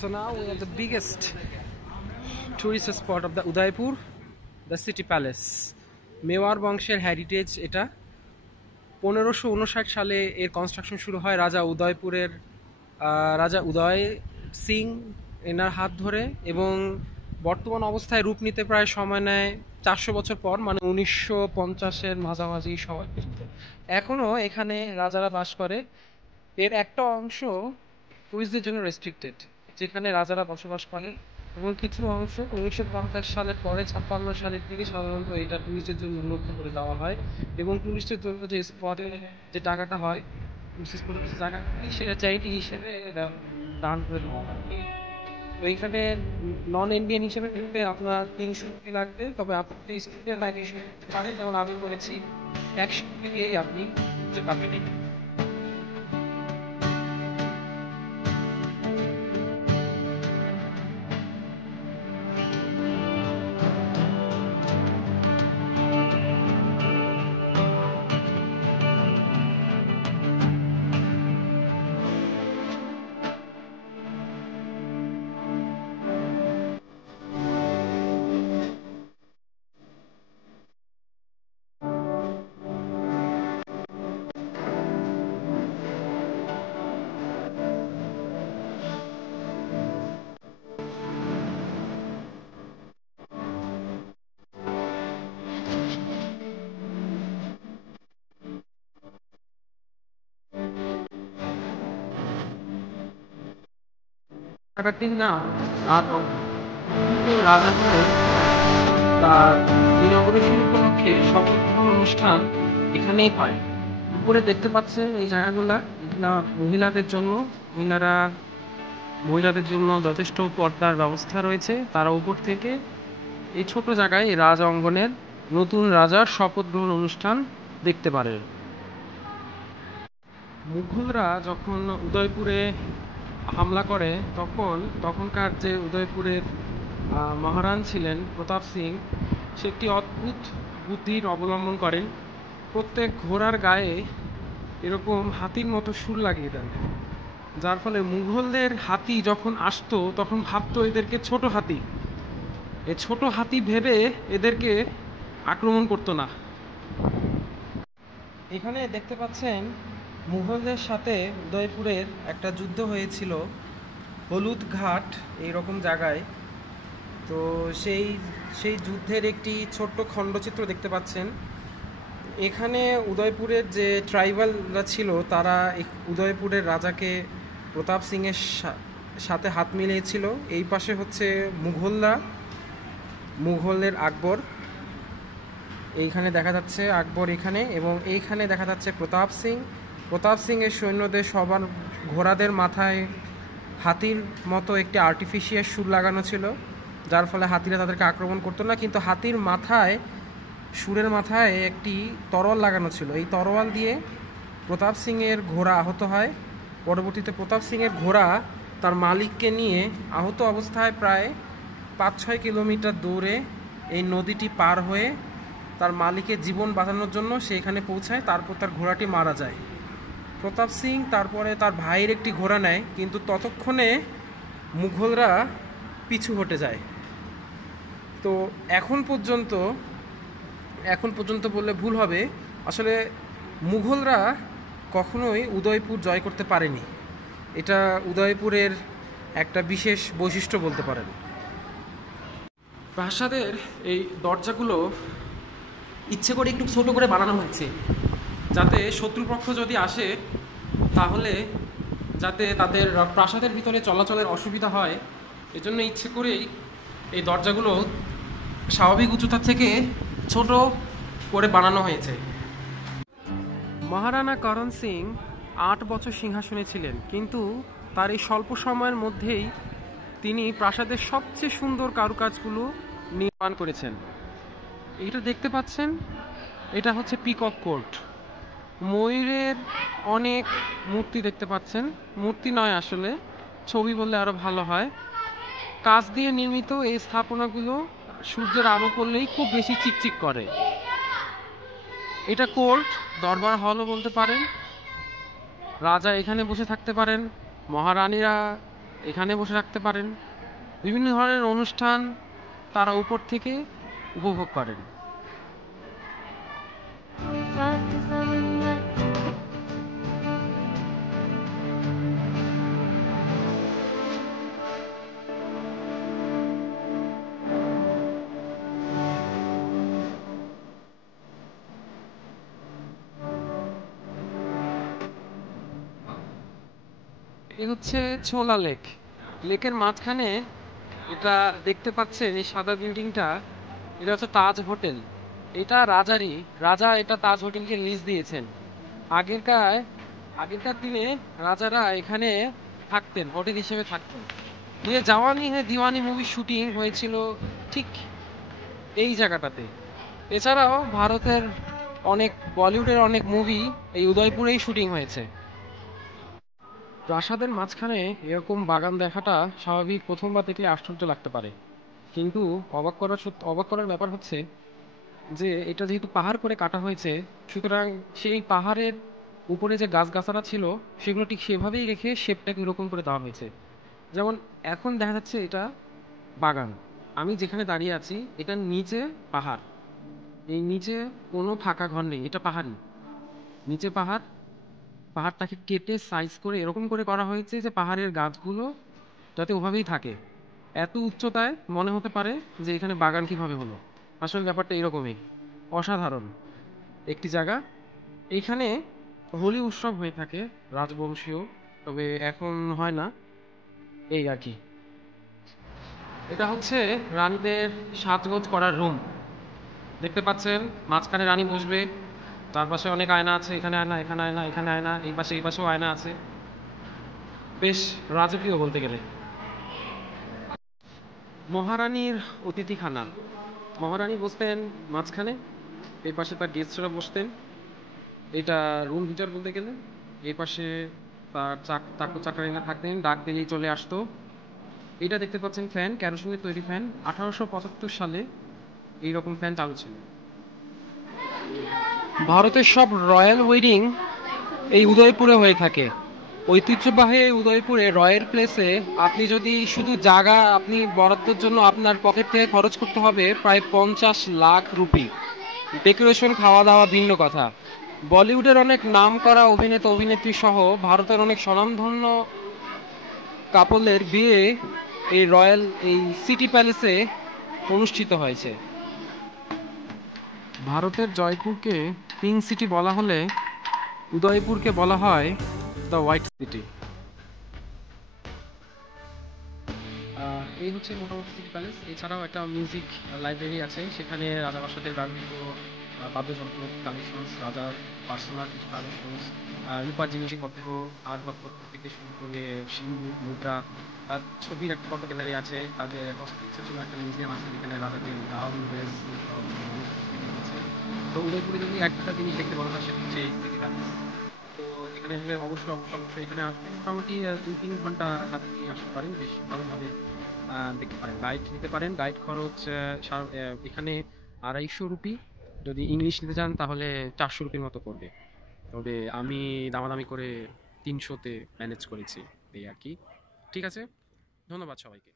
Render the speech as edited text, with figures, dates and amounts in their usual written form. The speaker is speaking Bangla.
So now we are the biggest tourist spot of the Udaipur, the city palace. Mewar বংশের হেরিটেজ এটা। 1559 সালে এর কনস্ট্রাকশন শুরু হয় রাজা উদয়পুরের রাজা উদয় সিং এনার হাত ধরে, এবং বর্তমান অবস্থায় রূপ নিতে প্রায় সময় নেয় 400 বছর পর, মানে 1950-এর মাঝামাঝি সময়। এখনও এখানে রাজারা বাস করে। এর একটা অংশ টুরিস্টদের জন্য রেস্ট্রিক্টেড, যেখানে রাজারা বসবাস করেন, এবং কিছু অংশ 1950 সালের পরে 56 সালের দিকে সাধারণত এটা টুরিস্টের জন্য উন্মুক্ত করে দেওয়া হয়, এবং টুরিস্টের জন্য যে স্পটে যে টাকাটা হয় বিশেষ করে জায়গা সেটা চ্যারিটি হিসেবে দান করে দেওয়া হয়। তো এইখানে নন ইন্ডিয়ান হিসেবে আপনার 300 লাগবে, তবে আপনি স্টুডেন্ট লাইন হিসেবে পারেন, যেমন আমি করেছি 100 আপনি পাবেন। না রাজা তার ইনগ্রেশন উপলক্ষে সকল অনুষ্ঠান এখানেই হয়। উপরে দেখতে পাচ্ছেন এই জায়গাগুলা, এগুলা মহিলাদের জন্য যথেষ্ট পর্দার ব্যবস্থা রয়েছে। তারা উপর থেকে এই ছোট জায়গায় রাজ অঙ্গনের নতুন রাজার শপথ গ্রহণ অনুষ্ঠান দেখতে পারে। মুঘলরা যখন উদয়পুরে হামলা করে তখনকার যে উদয়পুরের মহারাজ ছিলেন প্রতাপ সিং, সে একটি অদ্ভুত বুদ্ধির অবলম্বন করেন। প্রত্যেক ঘোড়ার গায়ে এরকম হাতির মতো শুল লাগিয়ে দেন, যার ফলে মুঘলদের হাতি যখন আসতো তখন ভাবতো এদেরকে ছোট হাতি, এই ছোট হাতি ভেবে এদেরকে আক্রমণ করতো না। এখানে দেখতে পাচ্ছেন মুঘলদের সাথে উদয়পুরের একটা যুদ্ধ হয়েছিল হলুদ ঘাট এইরকম জায়গায়। তো সেই যুদ্ধের একটি ছোট্ট খণ্ডচিত্র দেখতে পাচ্ছেন। এখানে উদয়পুরের যে ট্রাইবালরা ছিল তারা উদয়পুরের রাজাকে প্রতাপ সিংয়ের সাথে হাত মিলিয়েছিল। এই পাশে হচ্ছে মুঘলের আকবর, এইখানে দেখা যাচ্ছে আকবর এখানে, এবং এইখানে দেখা যাচ্ছে প্রতাপ সিং এর সৈন্যদের সবার ঘোড়াদের মাথায় হাতির মতো একটি আর্টিফিশিয়াল শুল লাগানো ছিল, যার ফলে হাতিরা তাদেরকে আক্রমণ করতো না। কিন্তু হাতির শুরের মাথায় একটি তরোয়াল লাগানো ছিল, এই তরোয়াল দিয়ে প্রতাপ সিং এর ঘোড়া আহত হয়। পরবর্তীতে প্রতাপ সিং এর ঘোড়া তার মালিককে নিয়ে আহত অবস্থায় প্রায় 5-6 কিলোমিটার দূরে এই নদীটি পার হয়ে তার মালিকের জীবন বাঁচানোর জন্য সে এখানে পৌঁছায়। তারপর তার ঘোড়াটি মারা যায়। প্রতাপ সিং তারপরে তার ভাইয়ের একটি ঘোড়া নেয়, কিন্তু ততক্ষণে মুঘলরা পিছু হটে যায়। তো এখন পর্যন্ত বললে ভুল হবে, আসলে মুঘলরা কখনোই উদয়পুর জয় করতে পারেনি। এটা উদয়পুরের একটা বিশেষ বৈশিষ্ট্য বলতে পারেন। প্রাসাদের এই দরজাগুলো ইচ্ছে করে একটু ছোট করে বানানো হয়েছে, যাতে শত্রুপক্ষ যদি আসে তাহলে যাতে তাদের প্রাসাদের ভিতরে চলাচলের অসুবিধা হয়। এজন্য ইচ্ছে করেই এই দরজাগুলো স্বাভাবিক উচ্চতা থেকে ছোট করে বানানো হয়েছে। মহারানা করণ সিং 8 বছর সিংহাসনে ছিলেন, কিন্তু তার এই স্বল্প সময়ের মধ্যেই তিনি প্রাসাদের সবচেয়ে সুন্দর কারুকাজগুলো নির্মাণ করেছেন। এটা দেখতে পাচ্ছেন, এটা হচ্ছে পিকক কোর্ট। ময়ূরের অনেক মূর্তি দেখতে পাচ্ছেন, মূর্তি নয় আসলে ছবি বললে আরো ভালো হয়। কাঁচ দিয়ে নির্মিত এই স্থাপনাগুলো সূর্যের আলো পড়লেই খুব বেশি চিকচিক করে। এটা কোর্ট, দরবার হলও বলতে পারেন। রাজা এখানে বসে থাকতে পারেন, মহারানীরা এখানে বসে রাখতে পারেন। বিভিন্ন ধরনের অনুষ্ঠান তারা উপর থেকে উপভোগ করেন। এই হচ্ছে ছোলা লেক। লেকের মাঝখানে এটা দেখতে পাচ্ছেন, এই সাদা বিল্ডিংটা, এটা হচ্ছে তাজ হোটেল। এটা রাজারই, রাজা এটা তাজ হোটেলকে লিজ দিয়েছেন। আগেরকার আগেরকার দিনে রাজারা এখানে থাকতেন, হোটেল হিসেবে থাকতেন। দিয়ে জওয়ানি হ্যাঁ দিওয়ানি মুভির শুটিং হয়েছিল ঠিক এই জায়গাটাতে। এছাড়াও ভারতের অনেক, বলিউডের অনেক মুভি এই উদয়পুরেই শুটিং হয়েছে। প্রাসাদের মাঝখানে এরকম বাগান দেখাটা স্বাভাবিক প্রথমবার দেখলে আশ্চর্য লাগতে পারে, কিন্তু অবাক করার ব্যাপার হচ্ছে যে এটা যেহেতু পাহাড় করে কাটা হয়েছে, সুতরাং সেই পাহাড়ের উপরে যে গাছগাছালা ছিল সেগুলো ঠিক সেভাবেই রেখে শেপটাকে এরকম করে দেওয়া হয়েছে। যেমন এখন দেখা যাচ্ছে এটা বাগান, আমি যেখানে দাঁড়িয়ে আছি এটার নিচে পাহাড়, এই নিচে কোনো ফাঁকা ঘর নেই, এটা পাহাড়ই, নিচে পাহাড়। পাহাড়টাকে কেটে সাইজ করে এরকম করে করা হয়েছে যে পাহাড়ের গাছগুলো যাতে ওভাবেই থাকে। এত উচ্চতায় মনে হতে পারে যে এখানে বাগান কিভাবে হলো। আসলে ব্যাপারটা এরকমই অসাধারণ একটি জায়গা। এইখানে হোলি উৎসব হয়ে থাকে রাজবংশীয়, তবে এখন হয় না, এই আর কি। এটা হচ্ছে রানীদের সাজগোজ করার রুম। দেখতে পাচ্ছেন মাঝখানে রানী বসবে, তার পাশে অনেক আয়না আছে, এখানে আয়না, এখানে আয়না, এখানে আয়না, এই পাশেও আয়না আছে। বেশ রাজকীয় বলতে গেলে। মহারানীর অতিথিখানা, মহারানী বসতেন মাঝখানে, এই পাশে তার গেস্টরা বসতেন। এটা রুম হিটার বলতে গেলে। এই পাশে তার চাকরানিরা থাকতেন, ডাক দিলেই চলে আসতো। এটা দেখতে পাচ্ছেন ফ্যান, কেরোসিনের তৈরি ফ্যান। 1875 সালে এইরকম ফ্যান চালু ছিল। ভারতের সব রয়্যাল ওয়েডিং এই উদয়পুরে হয়ে থাকে। ঐতিহ্যবাহী উদয়পুরে রয়্যাল প্লেসে আপনি যদি শুধু জায়গা আপনি বরাদ্দের জন্য আপনার পকেট থেকে খরচ করতে হবে প্রায় 50 লাখ রুপি। ডেকোরেশন, খাওয়া দাওয়া ভিন্ন কথা। বলিউডের অনেক নাম করা অভিনেতা অভিনেত্রী সহ ভারতের অনেক স্বনামধন্য কাপলের বিয়ে এই রয়্যাল, এই সিটি প্যালেসে অনুষ্ঠিত হয়েছে। ভারতের জয়পুরকে পিঙ্ক সিটি বলা হলে উদয়পুরকে বলা হয় দ্য হোয়াইট সিটি। এই হচ্ছে মোটামুটি সিটি প্যালেস। এছাড়াও একটা মিউজিক লাইব্রেরি আছে, সেখানে রাজাবাসাদের ব্যবহৃত বাদ্যযন্ত্র কালেকশনস, রাজার পার্সোনাল কিছু কালেকশনস, রূপার জিনিসপত্র, আসবাবপত্র থেকে শুরু করে সিন্ধু মুদ্রা, ছবির একটা ফটো গ্যালারি আছে, তাদের ছোট একটা মিউজিয়াম আছে যেখানে রাজাদের গাউন, ড্রেস আছে। তো উদয়পুরে যদি একটা জিনিস দেখতে বলা হয় সেটা হচ্ছে এই সিটি প্যালেস। তো এখানে হলে অবশ্যই এখানে আসবেন। মোটামুটি 2-3 ঘন্টা হাতে নিয়ে আসতে পারেন, বেশ ভালোভাবে দেখতে পারেন। গাইড নিতে পারেন, গাইড খরচ এখানে 250 রুপি। যদি ইংলিশ নিতে চান তাহলে 400 রুপির মতো পড়বে। তবে আমি দামাদামি করে 300-তে ম্যানেজ করেছি, এই আর কি। ঠিক আছে, ধন্যবাদ সবাইকে।